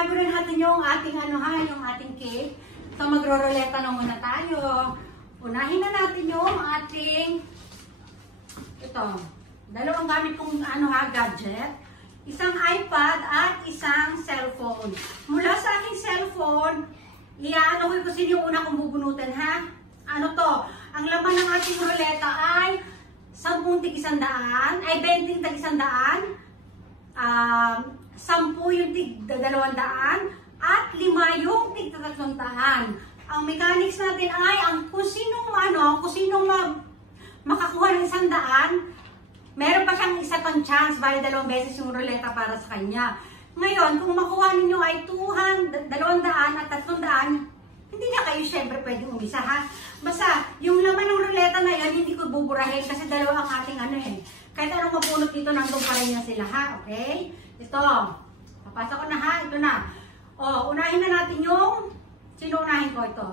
bago na natin yung ating yung ating cake. So magro-roleta na muna tayo. Unahin na natin yung ating dalawang gamit kong gadget. Isang iPad at isang cellphone. Mula sa aking cellphone, ko sino yung una kong bubunutin, ha? Ano to? Ang laman ng ating ruleta ay 10 tig-100, ay 20 tig-100, 10 yung tig-200, at 5 yung tig-300. Ang mechanics natin ay kung sinong makakuha ng 100, meron pa siyang isa pang chance, bali 2 beses yung ruleta para sa kanya. Ngayon, kung makuha ninyo ay 200 at 300, hindi na kayo syempre pwedeng umisa, ha? Basta, yung laman ng ruleta na yan, hindi ko buburahin kasi dalawa ang ating Kahit anong mabunot dito, nandun pa rin niya sila, ha? Okay? Ito. Papasa ko na, ha? Ito na. O, unahin na natin yung, sino unahin ko ito?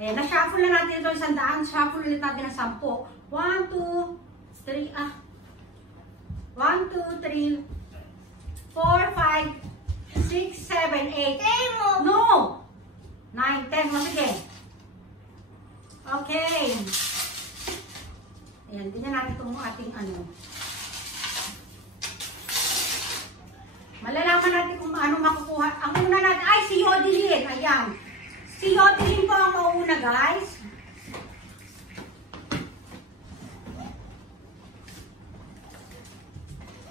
Ayan, na-shuffle na natin ito 100. Shuffle ulit natin ng 10. 1, 2, 3, 1, 2, 3, 4, 5, 6, 7, 8. No! 9, 10. Sige. Okay. Ayan, tingnan natin itong ating Malalaman natin kung ano makukuha. Ang una natin ay si Yodelin. Ayan. Si Yodelin po ang mauna, guys.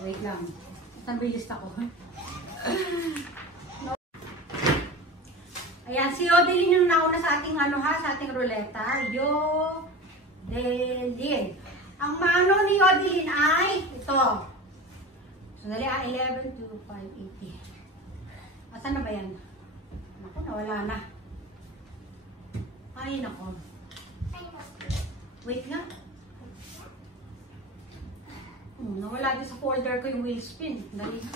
Wait lang. Isang bilis ako. Ayan, si Yodelin yung nauna sa ating sa ating ruleta. Yodelin. Ang mano ni Yodelin ay ito. Sandali, 11, 2, 5, 80. Asan na ba yan? Naku, nawala na. Ay, naku. Wait nga. Nawala din sa folder ko yung wheel spin. Dali na.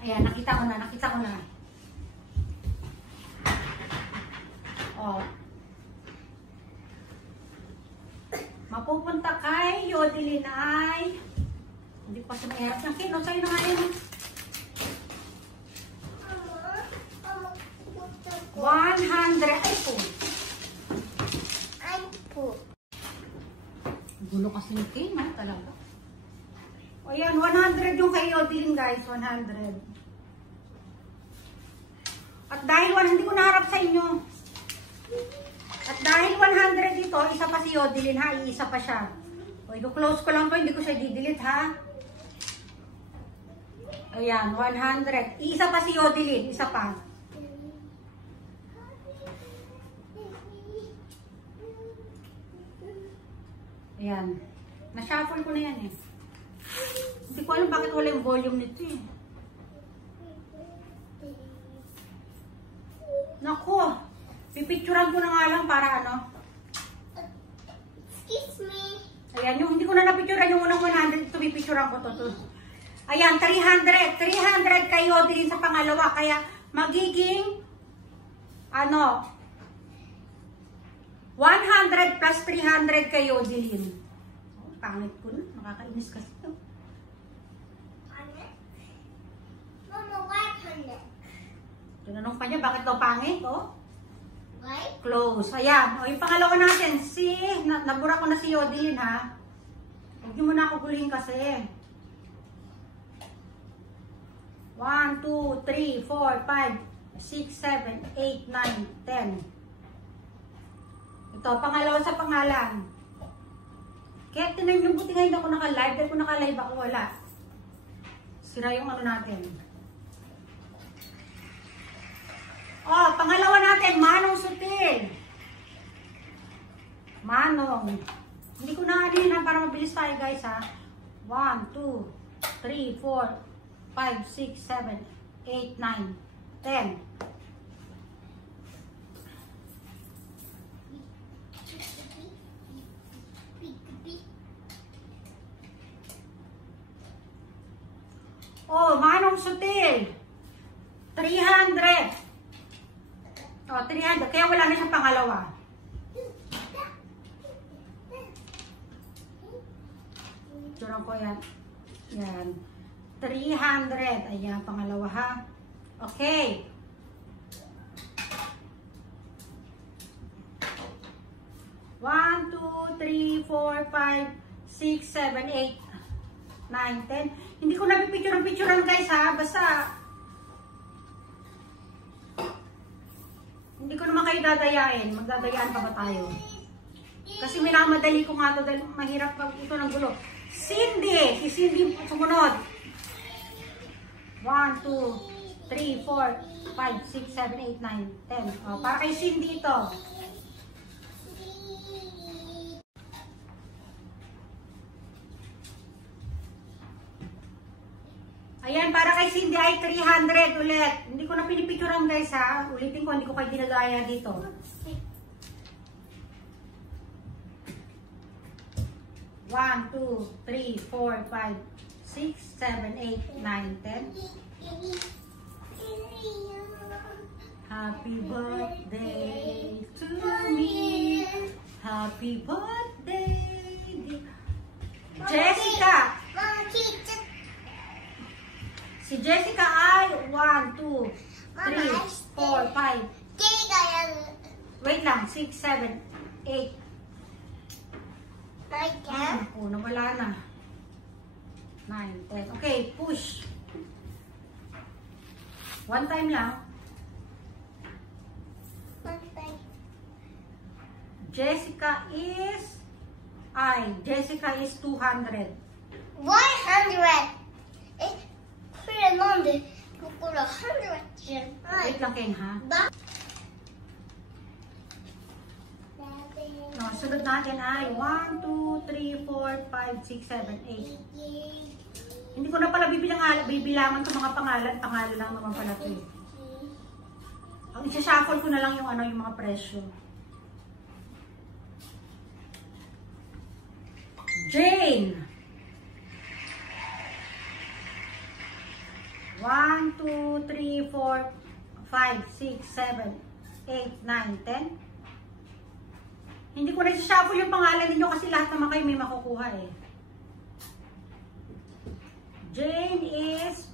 Ayan, nakita ko na. Oh. Mapupunta kay Yodelin ay hindi ko kasi mahirap ng kino. Sa'yo na nga yun. 100. Ay po. Gulo kasi ng kino talaga. O yan, 100 yung kay Yodelin, guys. 100. At dahil hindi ko naharap sa inyo. At dahil 100 dito, isa pa si Yodelin, ha? Iisa pa siya. O, i-close ko lang po, hindi ko siya di-delete, ha? Ayan, 100. Iisa pa si Yodelin, isa pa. Ayan. Na-shuffle ko na yan, eh. Hindi ko alam bakit wala yung volume nito, eh. Naku! Pipicturan ko na nga lang para Excuse me. Ayan, yung hindi ko na napicturan yung unang 100. Ito, pipicturan ko to. Ayan, 300. 300 kay Yodelin sa pangalawa. Kaya, magiging 100 plus 300 kay Yodelin. Oh, pangit ko na. Nakakainis kasi ito. Mama, 100. Tinanong pa niya, bakit daw pangit? Oh? Right? Close. Ayan. O, yung pangalawa natin, nabura ko na si Yodelin, ha? Huwag niyo muna ako gulihin kasi. 1, 2, 3, 4, 5, 6, 7, 8, 9, 10. Ito, pangalawa sa pangalan. Kaya tinan yung buti ngayon ako naka-live. Dahil kung naka-live ako, wala. Sira yung natin. Oh, pangalawa natin, Manong Sutil. Manong. Hindi ko na para mabilis tayo, guys, ha. 1, 2, 3, 4, 5, 6, 7, 8, 9, 10. Oh, Manong Sutil. 300. Oh, 300. Kaya wala na siyang pangalawa. Turang ko yan. Yan. 300. Ayan, pangalawa ha. Okay. 1, 2, 3, 4, 5, 6, 7, 8, 9, 10. Hindi ko napipicture-picturean guys ha. Basta hindi ko naman kayo dadayain. Magdadayaan pa ba tayo? Kasi minamadali ko nga ito dahil mahirap pag ito ng gulo. Cindy! Si Cindy sumunod. 1, 2, 3, 4, 5, 6, 7, 8, 9, 10. O, para kay Cindy ito. Ayan, para kay Cindy ay 300 ulit. Hindi ko na pinipicturean guys ha. Ulitin ko, hindi ko kayo dinagaya dito. 1, 2, 3, 4, 5, 6, 7, 8, 9, 10. Happy birthday to me. Happy birthday. Jessica. Si Jessica ay 1, 2, 3, 4, 5. Wait lang, 6, 7, 8. Oh, nawala na. 9, 10. Okay, push. One time lang. Jessica is 200. 100. Wait lang kayo ha. No, sunod natin ay 1, 2, 3, 4, 5, 6, 7, 8. Hindi ko na pala bibilangan itong mga pangalan. Pangalan lang naman pala ito. Ang isa-shuffle ko na lang yung mga presyo. Jane. 1, 2, 3, 4, 5, 6, 7, 8, 9, 10. Hindi ko na isa-shuffle yung pangalan ninyo kasi lahat naman kayo may makukuha eh. Jane is...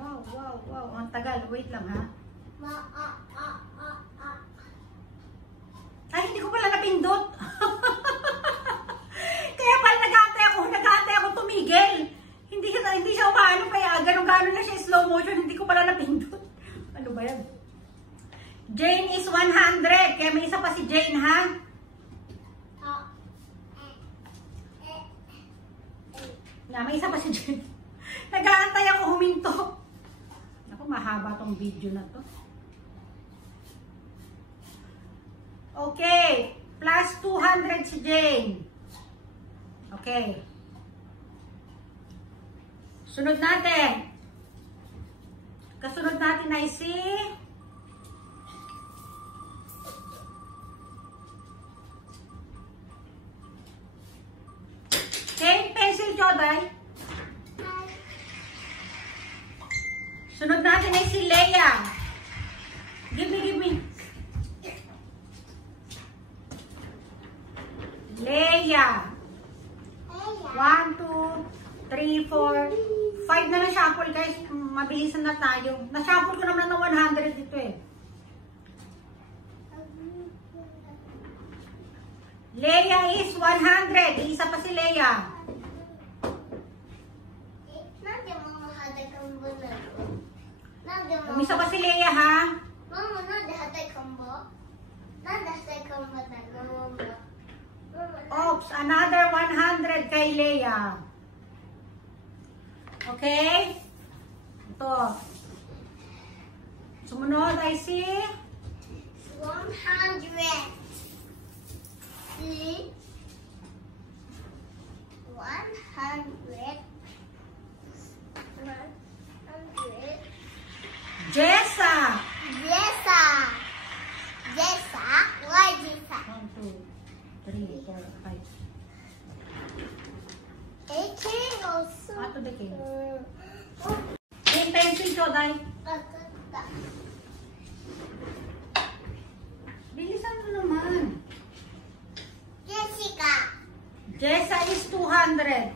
Wow. Ang tagal. Wait lang ha. Ay, hindi ko pala napindot. Kaya pala nag-aantay ako tumigil. Hindi siya umaano kaya ganun-ganon na siya slow motion. Hindi ko pala napindot. Ano ba yan? Jane is 100. Kaya may isa pa si Jane ha. May isa pa si Jane. Nag-aantay ako huminto. Naku, mahaba tong video na to. Okay. Plus 200 si Jane. Okay. Sunod natin. Kasunod natin ay si... Okay, pencil choday. Sunod natin ay si Leia. Give me. Leia. 1, 2, 3, 4, 5 na na-shuffle guys. Mabilisan na tayo. Na-shuffle ko naman ng 100 dito eh. Leia is 100. Isa pa si Leia. Umisa pa si Leia ha. Oops, another 100 kay Leia. Okay? Ito. Sumunod ay si 100. 100. Jessa. Why Jessa? 1, 2, 3, 4, 5. 18 also. Ato de kayo. Yung pencil ko, dahil. Bilisan mo naman. Jessa is 200.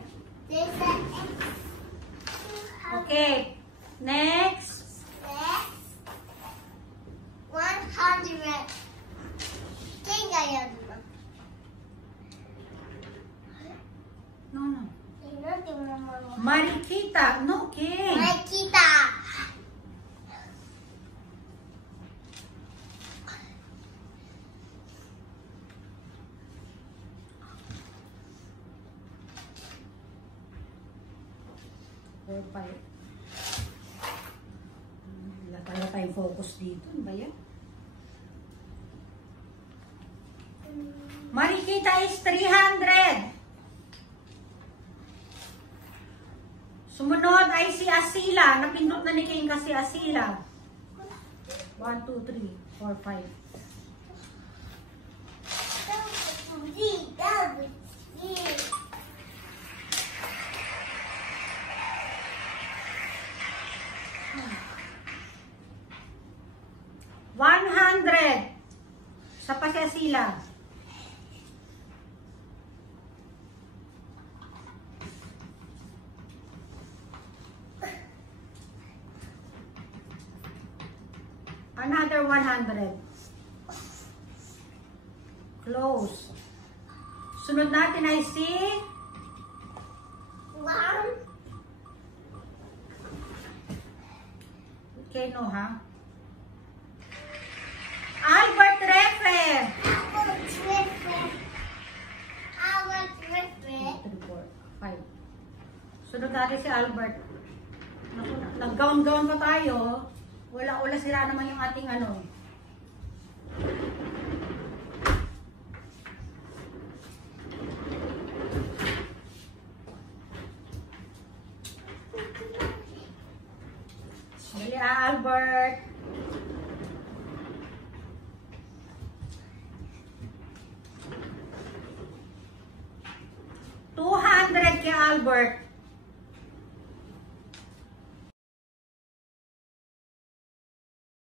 Jessa is 200. Okay. Next. 100. Tingnan yan. No. Tingnan mo. Marikita. No, King. Makita. Wala talaga tayong focus dito. Ano ba yan? Marikita is 300. Sumunod ay si Asila. Napindot na ni King kasi Asila. 1, 2, 3, 4, 5. Sa pa si Asila. Another 100. Close. Sunod natin ay si Keno, ha? Albert Refe. 5. Sunod natin si Albert. Nag-gown-gown pa tayo. Wala sila naman yung ating ano. Dali, Albert. $200 kay Albert.